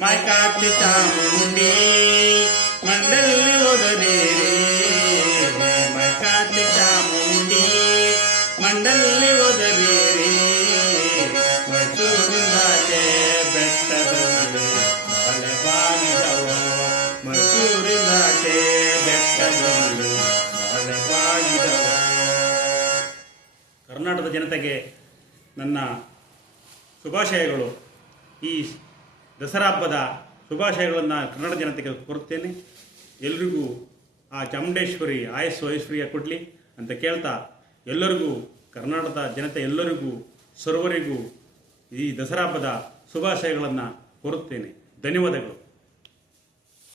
ಮಾಯ್ಕಾಡ್ತಿ ಚಾಮುಂಡಿ ಮಂಡಲ್ಲಿ ಓದದೇರಿ ಮಾಯ್ಕಾಡ್ತಿ ಚಾಮುಂಡಿ ಮಂಡಲ್ಲಿ ಓದಬೇರಿ ಮೈಸೂರಿಂದಾಚೆ ಬೆಟ್ಟದಲ್ಲಿ ಬಾಳೆ ಬಾಗಿದವ ಮೈಸೂರಿಂದಾಚೆ ಬೆಟ್ಟದಲ್ಲಿ ಬಾಳೆ ಬಾಗಿದವ. ಕರ್ನಾಟಕದ ಜನತೆಗೆ ನನ್ನ ಶುಭಾಶಯಗಳು. ಈ ದಸರಾ ಹಬ್ಬದ ಶುಭಾಶಯಗಳನ್ನು ಕನ್ನಡ ಜನತೆಗೆ ಕೋರುತ್ತೇನೆ. ಎಲ್ರಿಗೂ ಆ ಚಾಮುಂಡೇಶ್ವರಿ ಆಯಸ್ಸು ಐಶ್ವರ್ಯ ಕೊಡಲಿ ಅಂತ ಕೇಳ್ತಾ, ಎಲ್ಲರಿಗೂ ಕರ್ನಾಟಕದ ಜನತೆ ಎಲ್ಲರಿಗೂ ಸರ್ವರಿಗೂ ಈ ದಸರಾ ಹಬ್ಬದ ಶುಭಾಶಯಗಳನ್ನು ಕೋರುತ್ತೇನೆ. ಧನ್ಯವಾದಗಳು.